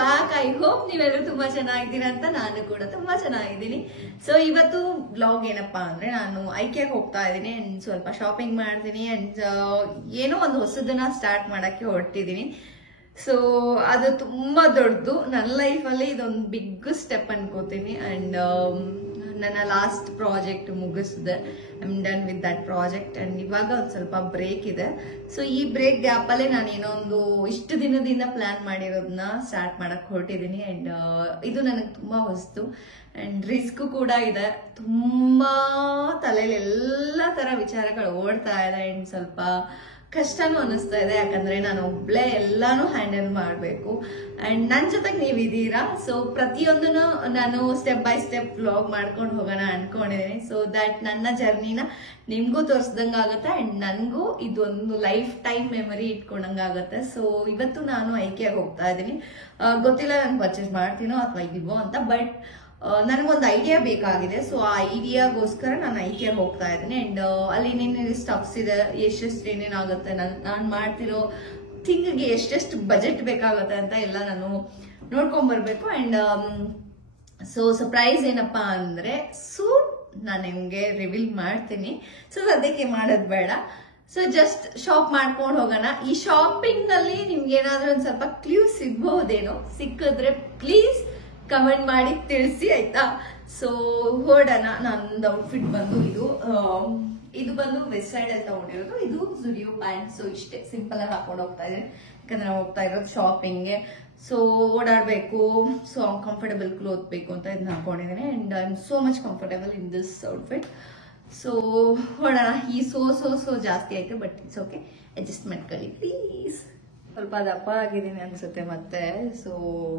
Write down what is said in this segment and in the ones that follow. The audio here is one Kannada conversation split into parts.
ಬ್ಯಾಕ್. ಐ ಹೋಪ್ ನೀವೆಲ್ಲರೂ ತುಂಬಾ ಚೆನ್ನಾಗಿದ್ದೀರಾ ಅಂತ. ನಾನು ಕೂಡ ತುಂಬಾ ಚೆನ್ನಾಗಿದ್ದೀನಿ. ಸೊ ಇವತ್ತು ಬ್ಲಾಗ್ ಏನಪ್ಪಾ ಅಂದ್ರೆ, ನಾನು ಐಕೆಗೆ ಹೋಗ್ತಾ ಇದ್ದೀನಿ ಅಂಡ್ ಸ್ವಲ್ಪ ಶಾಪಿಂಗ್ ಮಾಡ್ತೀನಿ ಅಂಡ್ ಏನೋ ಒಂದು ಹೊಸದನ್ನ ಸ್ಟಾರ್ಟ್ ಮಾಡಕ್ಕೆ ಹೊರಟಿದ್ದೀನಿ. ಸೊ ಅದು ತುಂಬಾ ದೊಡ್ಡದು ನನ್ನ ಲೈಫಲ್ಲಿ, ಇದೊಂದು ಬಿಗ್ ಸ್ಟೆಪ್ ಅನ್ಕೋತೀನಿ. ಅಂಡ್ ನನ್ನ ಲಾಸ್ಟ್ ಪ್ರಾಜೆಕ್ಟ್ ಮುಗಿಸಿದೆ. I am done with that project and ಇವಾಗ ಒಂದು ಸ್ವಲ್ಪ ಬ್ರೇಕ್ ಇದೆ. ಸೊ ಈ ಬ್ರೇಕ್ ಗ್ಯಾಪ್ ಅಲ್ಲಿ ನಾನು ಏನೋ ಒಂದು ಇಷ್ಟು ದಿನದಿಂದ ಪ್ಲಾನ್ ಮಾಡಿರೋದನ್ನ ಸ್ಟಾರ್ಟ್ ಮಾಡಕ್ ಹೊರಟಿದ್ದೀನಿ. ಅಂಡ್ ಇದು ನನಗೆ ತುಂಬಾ ಹೊಸ್ತು ಅಂಡ್ ರಿಸ್ಕ್ ಕೂಡ ಇದೆ. ತುಂಬಾ ತಲೆಯಲ್ಲಿ ಎಲ್ಲ ತರ ವಿಚಾರಗಳು ಓಡ್ತಾ ಇದೆ ಅಂಡ್ ಸ್ವಲ್ಪ ಕಷ್ಟನೂ ಅನಿಸ್ತಾ ಇದೆ. ಯಾಕಂದ್ರೆ ನಾನು ಒಬ್ಳೆ ಎಲ್ಲಾನು ಹ್ಯಾಂಡಲ್ ಮಾಡಬೇಕು ಅಂಡ್ ನನ್ನ ಜೊತೆಗೆ ನೀವಿದ್ದೀರಾ. ಸೊ ಪ್ರತಿಯೊಂದನ್ನು ನಾನು ಸ್ಟೆಪ್ ಬೈ ಸ್ಟೆಪ್ ವ್ಲಾಗ್ ಮಾಡ್ಕೊಂಡು ಹೋಗೋಣ ಅನ್ಕೊಂಡಿದ್ದೀನಿ. ಸೊ ದಟ್ ನನ್ನ ಜರ್ನಿನ ನಿಮ್ಗೂ ತೋರಿಸ್ದಂಗ ಆಗುತ್ತೆ ಅಂಡ್ ನನಗೂ ಇದೊಂದು ಲೈಫ್ ಟೈಮ್ ಮೆಮರಿ ಇಟ್ಕೊಂಡಂಗಾಗತ್ತೆ. ಸೊ ಇವತ್ತು ನಾನು ಐಕೆಗೆ ಹೋಗ್ತಾ ಇದ್ದೀನಿ. ಗೊತ್ತಿಲ್ಲ ನಾನು ಪರ್ಚೇಸ್ ಮಾಡ್ತೀನೋ ಅಥವಾ ಇಲ್ವೋ ಅಂತ, ಬಟ್ ನನಗೊಂದು ಐಡಿಯಾ ಬೇಕಾಗಿದೆ. ಸೊ ಆ ಐಡಿಯಾಗೋಸ್ಕರ ನಾನು ಐಕೆಗೆ ಹೋಗ್ತಾ ಇದ್ದೀನಿ. ಅಂಡ್ ಅಲ್ಲಿ ಏನೇನು ಸ್ಟಫ್ಸ್ ಇದೆ, ಎಷ್ಟೆಷ್ಟು ಏನೇನಾಗುತ್ತೆ, ನಾನು ಮಾಡ್ತಿರೋ ಥಿಂಗ್ಗೆ ಎಷ್ಟೆಷ್ಟು ಬಜೆಟ್ ಬೇಕಾಗುತ್ತೆ ಅಂತ ಎಲ್ಲ ನಾನು ನೋಡ್ಕೊಂಡ್ ಬರ್ಬೇಕು. ಅಂಡ್ ಸೊ ಸರ್ಪ್ರೈಸ್ ಏನಪ್ಪಾ ಅಂದ್ರೆ, ಸೂಟ್ ನಾನು ನಿಮ್ಗೆ ರಿವೀಲ್ ಮಾಡ್ತೀನಿ. ಸೊ ಸದ್ಯಕ್ಕೆ ಮಾಡೋದು ಬೇಡ. ಸೊ ಜಸ್ಟ್ ಶಾಪ್ ಮಾಡ್ಕೊಂಡು ಹೋಗೋಣ. ಈ ಶಾಪಿಂಗ್ ಅಲ್ಲಿ ನಿಮ್ಗೆ ಏನಾದ್ರೂ ಒಂದ್ ಸ್ವಲ್ಪ ಕ್ಲೂ ಸಿಗ್ಬಹುದೇನೋ, ಸಿಕ್ಕಿದ್ರೆ ಪ್ಲೀಸ್ ಕಮೆಂಟ್ ಮಾಡಿ ತಿಳಿಸಿ, ಆಯ್ತಾ? ಸೊ ಹೊರಡೋಣ. ನಂದು ಔಟ್ಫಿಟ್ ಬಂದು ಇದು ಬಂದು ವೆಸ್ಟ್ ಸೈಡ್ ಅಲ್ಲಿ ತಗೊಂಡಿರೋದು. ಇದು ಜುರಿಯೋ ಪ್ಯಾಂಟ್. ಸೊ ಇಷ್ಟೇ ಸಿಂಪಲ್ ಆಗಿ ಹಾಕೊಂಡು ಹೋಗ್ತಾ ಇದ್ದೀನಿ, ಯಾಕಂದ್ರೆ ನಾವು ಹೋಗ್ತಾ ಇರೋದು ಶಾಪಿಂಗ್ಗೆ. ಸೊ ಓಡಾಡ್ಬೇಕು, ಸೊ ಕಂಫರ್ಟಬಲ್ ಕ್ಲೋತ್ ಬೇಕು ಅಂತ ಇದನ್ನ ಹಾಕೊಂಡಿದ್ದೀನಿ. And I am so much comfortable in this outfit. So ಹೊರಡೋಣ. ಈ ಸೋ ಜಾಸ್ತಿ ಆಯ್ತು, ಬಟ್ ಇಟ್ಸ್ ಓಕೆ, ಅಡ್ಜಸ್ಟ್ ಮಾಡ್ಕೊಳ್ಳಿ ಪ್ಲೀಸ್. ಸ್ವಲ್ಪ ದಪ್ಪ ಆಗಿದ್ದೀನಿ ಅನ್ಸುತ್ತೆ ಮತ್ತೆ. ಸೊ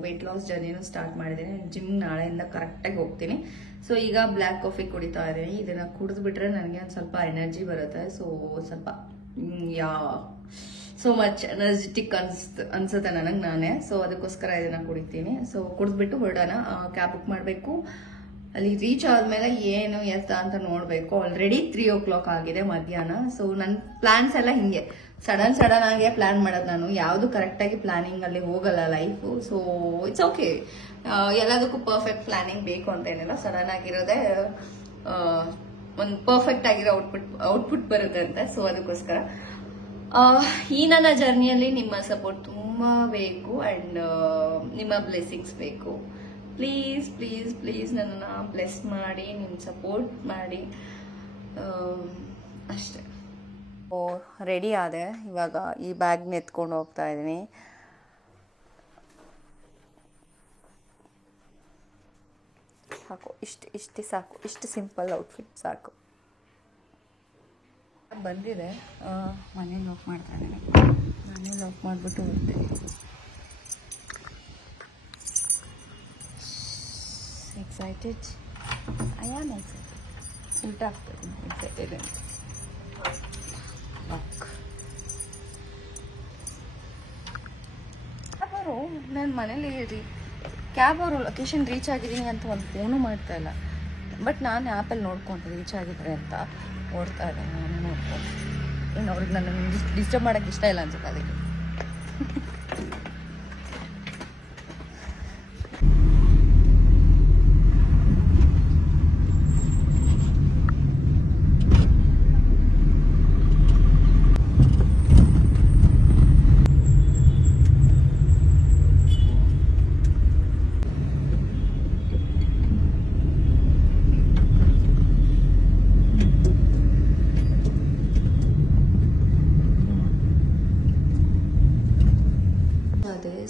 ವೆಯ್ಟ್ ಲಾಸ್ ಜರ್ನಿನೂ ಸ್ಟಾರ್ಟ್ ಮಾಡಿದ್ದೀನಿ. ಜಿಮ್ ನಾಳೆಯಿಂದ ಕರೆಕ್ಟಾಗಿ ಹೋಗ್ತೀನಿ. ಸೊ ಈಗ ಬ್ಲ್ಯಾಕ್ ಕಾಫಿ ಕುಡಿತಾ ಇದ್ದೀನಿ. ಇದನ್ನ ಕುಡಿದ್ಬಿಟ್ರೆ ನನಗೆ ಒಂದು ಸ್ವಲ್ಪ ಎನರ್ಜಿ ಬರುತ್ತೆ. ಸೊ ಸ್ವಲ್ಪ ಸೋ ಮಚ್ ಎನರ್ಜೆಟಿಕ್ ಅನ್ಸುತ್ತೆ ನನಗೆ ನಾನೇ. ಸೊ ಅದಕ್ಕೋಸ್ಕರ ಇದನ್ನ ಕುಡಿತೀನಿ. ಸೊ ಕುಡಿದ್ಬಿಟ್ಟು ಹೊರಡೋಣ. ಕ್ಯಾಬ್ ಬುಕ್ ಮಾಡಬೇಕು. ಅಲ್ಲಿ ರೀಚ್ ಆದ್ಮೇಲೆ ಏನು ಎತ್ತ ಅಂತ ನೋಡ್ಬೇಕು. ಆಲ್ರೆಡಿ 3 o'clock ಆಗಿದೆ ಮಧ್ಯಾಹ್ನ. ಸೊ ನನ್ನ ಪ್ಲಾನ್ಸ್ ಎಲ್ಲ ಹಿಂಗೆ ಸಡನ್ ಆಗಿ ಪ್ಲಾನ್ ಮಾಡೋದು ನಾನು. ಯಾವುದು ಕರೆಕ್ಟ್ ಆಗಿ ಪ್ಲಾನಿಂಗ್ ಅಲ್ಲಿ ಹೋಗಲ್ಲ ಲೈಫು. ಸೊ ಇಟ್ಸ್ ಓಕೆ, ಎಲ್ಲದಕ್ಕೂ ಪರ್ಫೆಕ್ಟ್ ಪ್ಲಾನಿಂಗ್ ಬೇಕು ಅಂತ ಏನಿಲ್ಲ. ಸಡನ್ ಆಗಿರೋದೇ ಒಂದು ಪರ್ಫೆಕ್ಟ್ ಆಗಿರೋ ಔಟ್ಪುಟ್ ಬರುತ್ತೆ ಅಂತ. ಸೊ ಅದಕ್ಕೋಸ್ಕರ ಈ ನನ್ನ ಜರ್ನಿಯಲ್ಲಿ ನಿಮ್ಮ ಸಪೋರ್ಟ್ ತುಂಬಾ ಬೇಕು ಅಂಡ್ ನಿಮ್ಮ ಬ್ಲೆಸ್ಸಿಂಗ್ಸ್ ಬೇಕು. ಪ್ಲೀಸ್ ಪ್ಲೀಸ್ ಪ್ಲೀಸ್ ನನ್ನನ್ನು ಬ್ಲೆಸ್ ಮಾಡಿ, ನಿಮ್ಮ ಸಪೋರ್ಟ್ ಮಾಡಿ ಅಷ್ಟೇ. ರೆಡಿ ಆದೆ. ಇವಾಗ ಈ ಬ್ಯಾಗ್ನ ಎತ್ಕೊಂಡು ಹೋಗ್ತಾ ಇದ್ದೀನಿ. ಸಾಕು, ಇಷ್ಟೇ ಸಾಕು. ಇಷ್ಟು ಸಿಂಪಲ್ ಔಟ್ಫಿಟ್ ಸಾಕು. ಬಂದಿದೆ. ಮನೆ ಲಾಕ್ ಮಾಡ್ತಾ ಇದ್ದೀನಿ. ಮನೆ ಲಾಕ್ ಮಾಡಿಬಿಟ್ಟು ಹೋಗ್ತೀನಿ. ಎಕ್ಸೈಟೆಡ್. I am excited. ಊಟ ಆಗ್ತದೆ ಎಕ್ಸೈಟೆಡ್ ಅಂತ. ಅವರು ನನ್ನ ಮನೇಲಿ ಕ್ಯಾಬ್ ಅವರು ಲೊಕೇಶನ್ ರೀಚ್ ಆಗಿದ್ದೀನಿ ಅಂತ ಒಂದು ಫೋನು ಮಾಡ್ತಾ ಇಲ್ಲ. ಬಟ್ ನಾನು ಆ್ಯಪಲ್ಲಿ ನೋಡ್ಕೊಂಡು ರೀಚ್ ಆಗಿದ್ರೆ ಅಂತ ಓಡ್ತಾ ಇದ್ದೀನಿ. ನಾನು ನೋಡ್ಕೊಂಡು ಇನ್ನು ಅವ್ರಿಗೆ ನನ್ನ ಡಿಸ್ಟರ್ಬ್ ಮಾಡೋಕ್ಕೆ ಇಷ್ಟ ಇಲ್ಲ ಅನ್ಸುತ್ತೆ ಅದಕ್ಕೆ.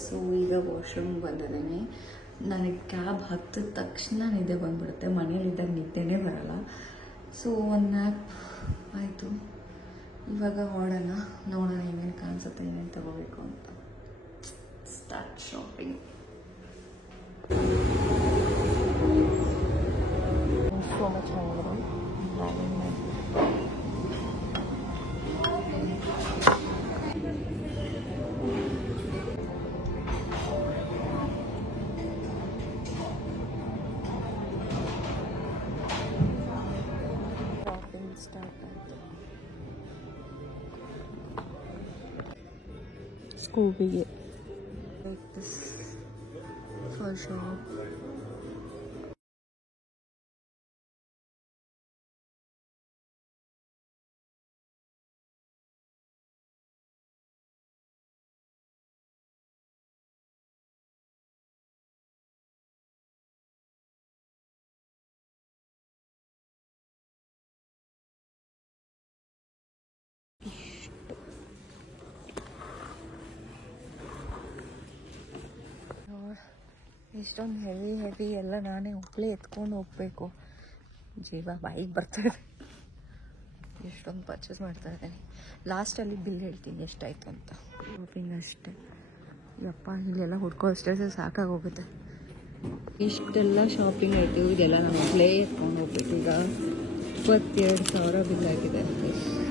ಸೊ ಈಗ ವಾಶ್ರೂಮ್ ಬಂದಿದ್ದೇನೆ. ನನಗೆ ಕ್ಯಾಬ್ ಹತ್ತಿದ ತಕ್ಷಣ ನಿದ್ದೆ ಬಂದ್ಬಿಡುತ್ತೆ. ಮನೇಲಿದ್ದಾಗ ನಿದ್ದೆನೇ ಬರಲ್ಲ. ಸೊ ಒಂದು ನ್ಯಾಪ್ ಆಯಿತು. ಇವಾಗ ಹೊರಡೋಣ. ನೋಡೋಣ ಏನೇನು ಕಾಣಿಸುತ್ತೆ, ಏನೇನು ತಗೋಬೇಕು ಅಂತ. Start shopping. So much start ಆಯಿತು. ಸ್ಕೂಬಿಗೆ ಶಾಪ್. ಇಷ್ಟೊಂದು ಹೆವಿ ಎಲ್ಲ ನಾನೇ ಒಬ್ಬಳೇ ಎತ್ಕೊಂಡು ಹೋಗ್ಬೇಕು. ಜೀವ ಬಾಯಿಗೆ ಬರ್ತಾಯಿದೆ. ಎಷ್ಟೊಂದು ಪರ್ಚೇಸ್ ಮಾಡ್ತಾ ಇದ್ದೀನಿ. ಲಾಸ್ಟಲ್ಲಿ ಬಿಲ್ ಹೇಳ್ತೀನಿ ಎಷ್ಟಾಯಿತು ಅಂತ. ಶಾಪಿಂಗ್ ಅಷ್ಟೇ. ಯಪ್ಪ ಇಲ್ಲೆಲ್ಲ ಹುಡ್ಕೋ ಅಷ್ಟೇ ಸಾಕಾಗೋಗುತ್ತೆ. ಇಷ್ಟೆಲ್ಲ ಶಾಪಿಂಗ್ ಆಯಿತು. ಇದೆಲ್ಲ ನಾನು ಒಬ್ಬಳೇ ಎತ್ಕೊಂಡು ಹೋಗ್ಬೇಕು. ಈಗ 22,000 ಬಿಲ್ ಆಗಿದೆ.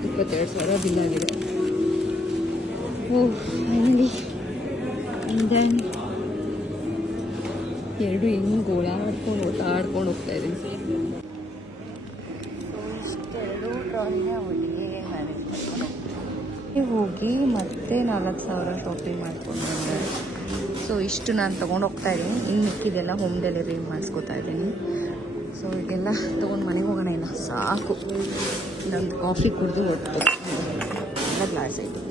22,000 ಬಿಲ್ ಆಗಿದೆ. ಓಹ್ ಫೈನಲಿ. ದೆನ್ ಎರಡು ಹೆಂಗೆ ಆಡ್ಕೊಂಡು ಹೋಗ್ತಾ ಇದ್ದೀನಿ. ಇಷ್ಟೆರಡು ಟ್ರಾಲಿನೇ ಹೋಗಿ ಮ್ಯಾನೇಜ್ ಮಾಡ್ಕೊಂಡು ಹೋಗಿ ಮತ್ತೆ 4,000 ಶಾಪಿಂಗ್ ಮಾಡ್ಕೊಂಡು ಬಂದೆ. ಸೊ ಇಷ್ಟು ನಾನು ತೊಗೊಂಡು ಹೋಗ್ತಾ ಇದ್ದೀನಿ. ಇನ್ನು ಮಿಕ್ಕಿದೆಲ್ಲ ಹೋಮ್ ಡೆಲಿವರಿ ಮಾಡಿಸ್ಕೊತಾ ಇದ್ದೀನಿ. ಸೊ ಇದೆಲ್ಲ ತೊಗೊಂಡು ಮನೆಗೆ ಹೋಗೋಣ. ಇಲ್ಲ ಸಾಕು, ನಂದು ಕಾಫಿ ಕುಡಿದು ಹೊತ್ತು ಎಲ್ಲ ಗ್ಲಾಸ್ ಆಯಿತು.